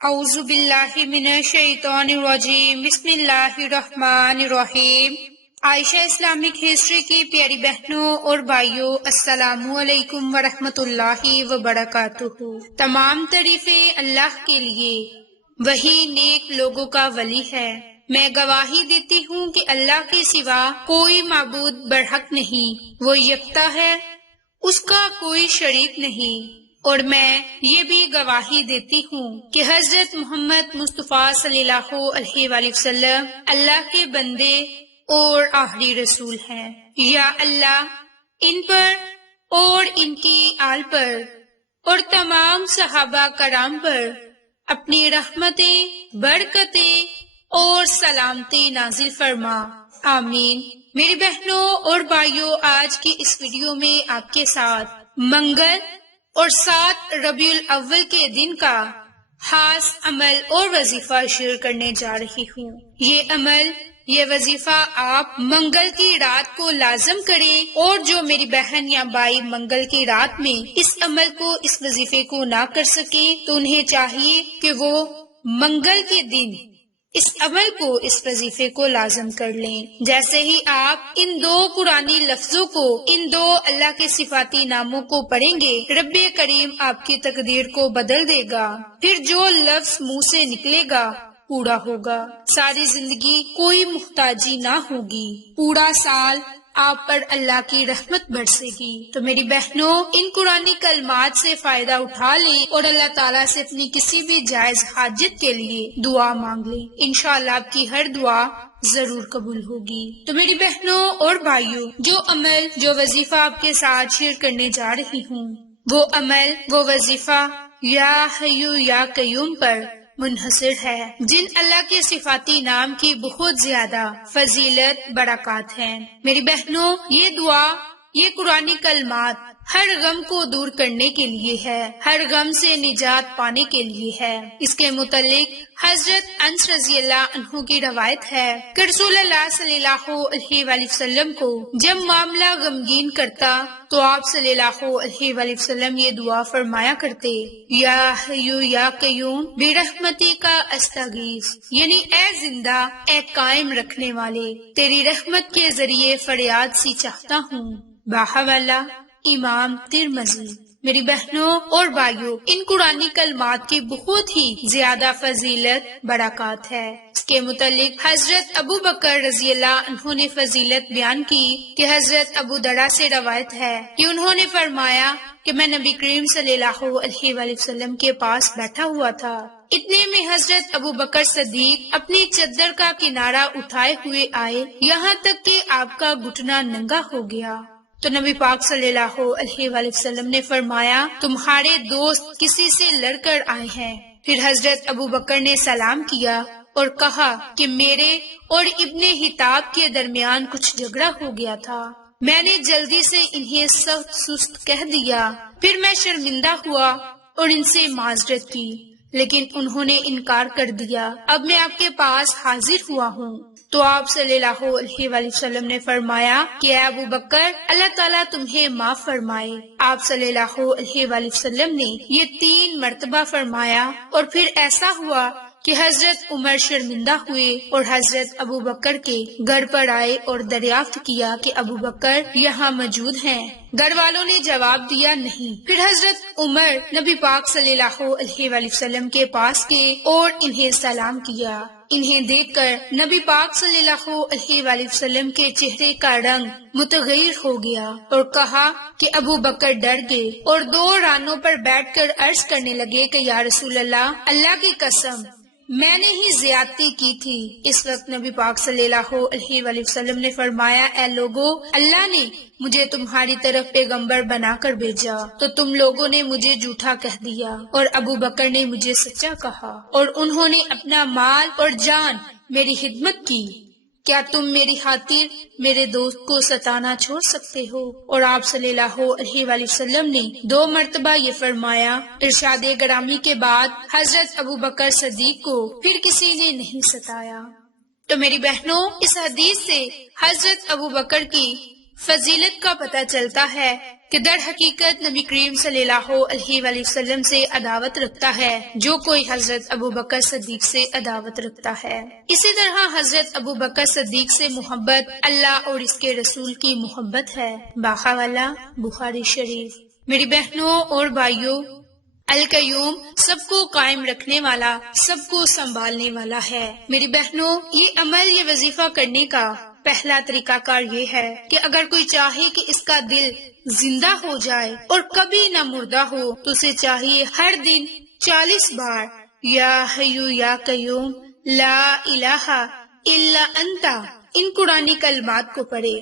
اعوذ باللہ من الشیطان الرجیم، بسم اللہ الرحمن الرحیم۔ عائشہ اسلامک ہسٹری کی پیاری بہنوں اور بھائیوں، السلام علیکم ورحمۃ اللہ وبرکاتہ۔ تمام تعریفیں اللہ کے لیے، وہی نیک لوگوں کا ولی ہے۔ میں گواہی دیتی ہوں کہ اللہ کے سوا کوئی معبود برحق نہیں، وہ یکتا ہے، اس کا کوئی شریک نہیں۔ اور میں یہ بھی گواہی دیتی ہوں کہ حضرت محمد مصطفیٰ صلی اللہ علیہ وآلہ وسلم اللہ کے بندے اور آخری رسول ہیں۔ یا اللہ ان پر اور ان کی آل پر اور تمام صحابہ کرام پر اپنی رحمتیں، برکتیں اور سلامتی نازل فرما، آمین۔ میری بہنوں اور بھائیوں، آج کی اس ویڈیو میں آپ کے ساتھ منگل اور 7 ربیع الاول کے دن کا خاص عمل اور وظیفہ شیئر کرنے جا رہی ہوں۔ یہ عمل، یہ وظیفہ آپ منگل کی رات کو لازم کریں، اور جو میری بہن یا بھائی منگل کی رات میں اس عمل کو، اس وظیفے کو نہ کر سکیں تو انہیں چاہیے کہ وہ منگل کے دن اس عمل کو، اس وظیفے کو لازم کر لیں۔ جیسے ہی آپ ان 2 قرآنی لفظوں کو، ان 2 اللہ کے صفاتی ناموں کو پڑھیں گے، رب کریم آپ کی تقدیر کو بدل دے گا۔ پھر جو لفظ منہ سے نکلے گا پورا ہوگا، ساری زندگی کوئی محتاجی نہ ہوگی، پورا سال آپ پر اللہ کی رحمت برسے گی۔ تو میری بہنوں، ان قرآنی کلمات سے فائدہ اٹھا لیں اور اللہ تعالیٰ سے اپنی کسی بھی جائز حاجت کے لیے دعا مانگ لیں، انشاءاللہ آپ کی ہر دعا ضرور قبول ہوگی۔ تو میری بہنوں اور بھائیوں، جو عمل، جو وظیفہ آپ کے ساتھ شیئر کرنے جا رہی ہوں، وہ عمل، وہ وظیفہ یا حیو یا قیوم پر منحصر ہے، جن اللہ کے صفاتی نام کی بہت زیادہ فضیلت، برکات ہیں۔ میری بہنوں، یہ دعا، یہ قرآنی کلمات ہر غم کو دور کرنے کے لیے ہے، ہر غم سے نجات پانے کے لیے ہے۔ اس کے متعلق حضرت انس رضی اللہ عنہ کی روایت ہے کہ رسول اللہ صلی اللہ علیہ وآلہ وسلم کو جب معاملہ غمگین کرتا تو آپ صلی اللہ علیہ وآلہ وسلم یہ دعا فرمایا کرتے، یا حیو یا قیوم برحمتی کا استغیث، یعنی اے زندہ، اے قائم رکھنے والے، تیری رحمت کے ذریعے فریاد سی چاہتا ہوں۔ باحوالہ امام ترمذی۔ میری بہنوں اور بھائیوں، ان قرآنی کلمات کی بہت ہی زیادہ فضیلت، برکات ہے۔ اس کے متعلق حضرت ابو بکر رضی اللہ عنہ نے فضیلت بیان کی کہ حضرت ابو درا سے روایت ہے کہ انہوں نے فرمایا کہ میں نبی کریم صلی اللہ علیہ وآلہ وسلم کے پاس بیٹھا ہوا تھا، اتنے میں حضرت ابو بکر صدیق اپنی چادر کا کنارہ اٹھائے ہوئے آئے، یہاں تک کہ آپ کا گھٹنا ننگا ہو گیا۔ تو نبی پاک صلی اللہ علیہ وآلہ وسلم نے فرمایا، تمہارے دوست کسی سے لڑ کر آئے ہیں۔ پھر حضرت ابو بکر نے سلام کیا اور کہا کہ میرے اور ابن حتاب کے درمیان کچھ جھگڑا ہو گیا تھا، میں نے جلدی سے انہیں سخت سست کہہ دیا، پھر میں شرمندہ ہوا اور ان سے معذرت کی، لیکن انہوں نے انکار کر دیا، اب میں آپ کے پاس حاضر ہوا ہوں۔ تو آپ صلی اللہ علیہ وآلہ وسلم نے فرمایا کہ اے ابو بکر، اللہ تعالیٰ تمہیں معاف فرمائے۔ آپ صلی اللہ علیہ وآلہ وسلم نے یہ 3 مرتبہ فرمایا، اور پھر ایسا ہوا کہ حضرت عمر شرمندہ ہوئے اور حضرت ابو بکر کے گھر پر آئے اور دریافت کیا کہ ابو بکر یہاں موجود ہیں۔ گھر والوں نے جواب دیا نہیں۔ پھر حضرت عمر نبی پاک صلی اللہ علیہ وآلہ وسلم کے پاس گئے اور انہیں سلام کیا۔ انہیں دیکھ کر نبی پاک صلی اللہ علیہ وآلہ وسلم کے چہرے کا رنگ متغیر ہو گیا اور کہا کہ ابو بکر ڈر گئے اور 2 رانوں پر بیٹھ کر عرض کرنے لگے کہ یا رسول اللہ، اللہ کی قسم میں نے ہی زیادتی کی تھی۔ اس وقت نبی پاک صلی اللہ علیہ وآلہ وسلم نے فرمایا، اے لوگو، اللہ نے مجھے تمہاری طرف پیغمبر بنا کر بھیجا تو تم لوگوں نے مجھے جھوٹا کہہ دیا اور ابو بکر نے مجھے سچا کہا، اور انہوں نے اپنا مال اور جان میری خدمت کی، کیا تم میری خاطر میرے دوست کو ستانا چھوڑ سکتے ہو؟ اور آپ صلی اللہ علیہ وآلہ وسلم نے 2 مرتبہ یہ فرمایا۔ ارشاد گرامی کے بعد حضرت ابو بکر صدیق کو پھر کسی نے نہیں ستایا۔ تو میری بہنوں، اس حدیث سے حضرت ابو بکر کی فضیلت کا پتہ چلتا ہے کہ در حقیقت نبی کریم صلی اللہ علیہ وآلہ وسلم سے عداوت رکھتا ہے جو کوئی حضرت ابوبکر صدیق سے عداوت رکھتا ہے۔ اسی طرح حضرت ابوبکر صدیق سے محبت اللہ اور اس کے رسول کی محبت ہے۔ باخوالا بخاری شریف۔ میری بہنوں اور بھائیوں، القیوم سب کو قائم رکھنے والا، سب کو سنبھالنے والا ہے۔ میری بہنوں، یہ عمل، یہ وظیفہ کرنے کا پہلا طریقہ کار یہ ہے کہ اگر کوئی چاہے کہ اس کا دل زندہ ہو جائے اور کبھی نہ مردہ ہو تو اسے چاہیے ہر دن 40 بار یا حیو یا قیوم لا الہ الا انت ان قرآنی کلمات کو پڑھے۔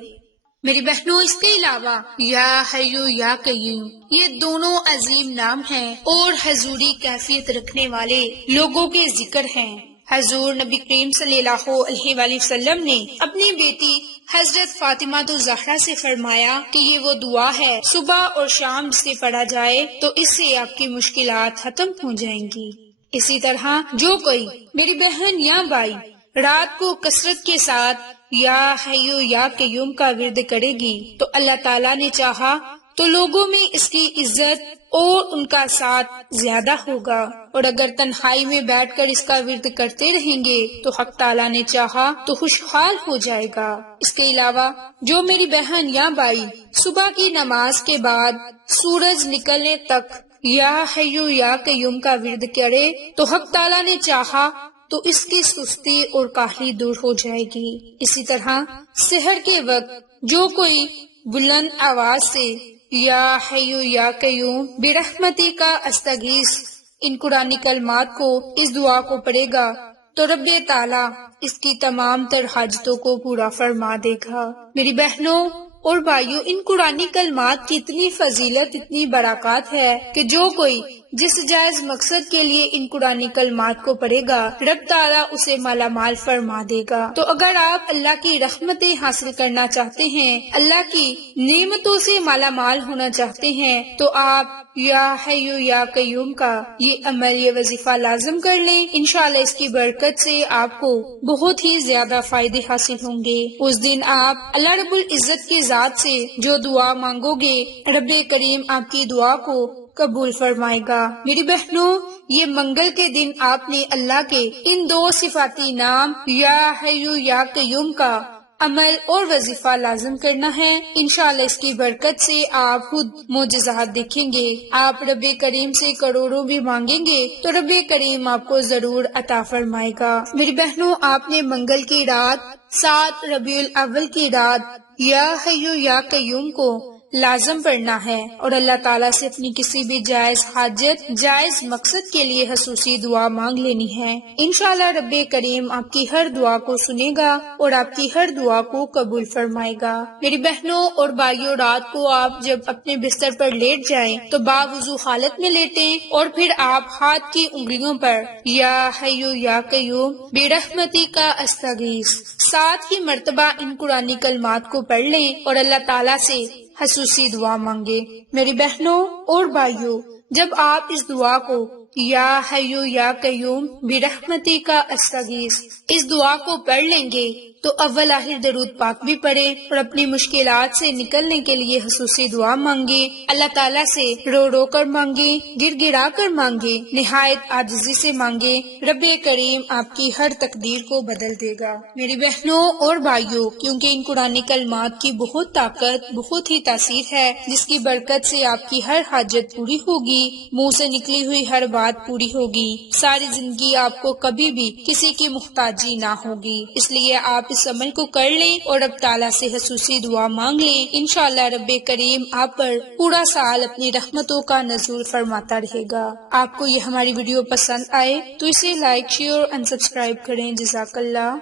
میری بہنوں، اس کے علاوہ یا حیو یا قیوم یہ دونوں عظیم نام ہیں اور حضوری کیفیت رکھنے والے لوگوں کے ذکر ہیں۔ حضور نبی کریم صلی اللہ علیہ وآلہ وسلم نے اپنی بیٹی حضرت فاطمہ الزہرا سے فرمایا کہ یہ وہ دعا ہے، صبح اور شام سے پڑھا جائے تو اس سے آپ کی مشکلات ختم ہو جائیں گی۔ اسی طرح جو کوئی میری بہن یا بھائی رات کو کثرت کے ساتھ یا حیو یا قیوم کا ورد کرے گی تو اللہ تعالیٰ نے چاہا تو لوگوں میں اس کی عزت اور ان کا ساتھ زیادہ ہوگا، اور اگر تنہائی میں بیٹھ کر اس کا ورد کرتے رہیں گے تو حق تعالیٰ نے چاہا تو خوشحال ہو جائے گا۔ اس کے علاوہ جو میری بہن یا بھائی صبح کی نماز کے بعد سورج نکلنے تک یا حیو یا قیوم کا ورد کرے تو حق تعالیٰ نے چاہا تو اس کی سستی اور کاہلی دور ہو جائے گی۔ اسی طرح سحر کے وقت جو کوئی بلند آواز سے یا حیو یا قیوم برحمتی کا استغیث ان قرآنی کلمات کو، اس دعا کو پڑھے گا تو رب تعالیٰ اس کی تمام تر حاجتوں کو پورا فرما دے گا۔ میری بہنوں اور بھائیوں، ان قرآنی کلمات کی اتنی فضیلت، اتنی برکات ہے کہ جو کوئی جس جائز مقصد کے لیے ان قرآنی کلمات کو پڑھے گا رب تعالیٰ اسے مالا مال فرما دے گا۔ تو اگر آپ اللہ کی رحمتیں حاصل کرنا چاہتے ہیں، اللہ کی نعمتوں سے مالا مال ہونا چاہتے ہیں تو آپ یا حیو یا قیوم کا یہ عمل، یہ وظیفہ لازم کر لیں۔ انشاءاللہ اس کی برکت سے آپ کو بہت ہی زیادہ فائدے حاصل ہوں گے۔ اس دن آپ اللہ رب العزت کی ذات سے جو دعا مانگو گے رب کریم آپ کی دعا کو قبول فرمائے گا۔ میری بہنوں، یہ منگل کے دن آپ نے اللہ کے ان دو صفاتی نام یا حیو یا قیوم کا عمل اور وظیفہ لازم کرنا ہے۔ انشاءاللہ اس کی برکت سے آپ خود معجزات دیکھیں گے۔ آپ رب کریم سے کروڑوں بھی مانگیں گے تو رب کریم آپ کو ضرور عطا فرمائے گا۔ میری بہنوں، آپ نے منگل کی رات 7 ربیع الاول کی رات یا حیو یا قیوم کو لازم پڑھنا ہے اور اللہ تعالیٰ سے اپنی کسی بھی جائز حاجت، جائز مقصد کے لیے خصوصی دعا مانگ لینی ہے۔ انشاءاللہ رب کریم آپ کی ہر دعا کو سنے گا اور آپ کی ہر دعا کو قبول فرمائے گا۔ میری بہنوں اور بھائیوں، رات کو آپ جب اپنے بستر پر لیٹ جائیں تو باوضو حالت میں لیٹیں اور پھر آپ ہاتھ کی انگلیوں پر یا حیو یا قیوم برحمتی کا استغیث 7 ہی مرتبہ ان قرآنی کلمات کو پڑھ لیں اور اللہ تعالیٰ سے خصوصی دعا مانگے۔ میری بہنوں اور بھائیوں، جب آپ اس دعا کو یا حیو یا قیوم برحمتی کا استغیث اس دعا کو پڑھ لیں گے تو اول آخر درود پاک بھی پڑھے اور اپنی مشکلات سے نکلنے کے لیے خصوصی دعا مانگے، اللہ تعالیٰ سے رو رو کر مانگے، گر گرا کر مانگے، نہایت عاجزی سے مانگے، رب کریم آپ کی ہر تقدیر کو بدل دے گا۔ میری بہنوں اور بھائیوں، کیونکہ ان قرآنی کلمات کی بہت طاقت، بہت ہی تاثیر ہے جس کی برکت سے آپ کی ہر حاجت پوری ہوگی، منہ سے نکلی ہوئی ہر بات پوری ہوگی، ساری زندگی آپ کو کبھی بھی کسی کی محتاجی نہ ہوگی۔ اس لیے آپ اس عمل کو کر لیں اور رب تعالیٰ سے خصوصی دعا مانگ لیں۔ انشاءاللہ رب کریم آپ پر پورا سال اپنی رحمتوں کا نزول فرماتا رہے گا۔ آپ کو یہ ہماری ویڈیو پسند آئے تو اسے لائک، شیئر اور سبسکرائب کریں۔ جزاک اللہ۔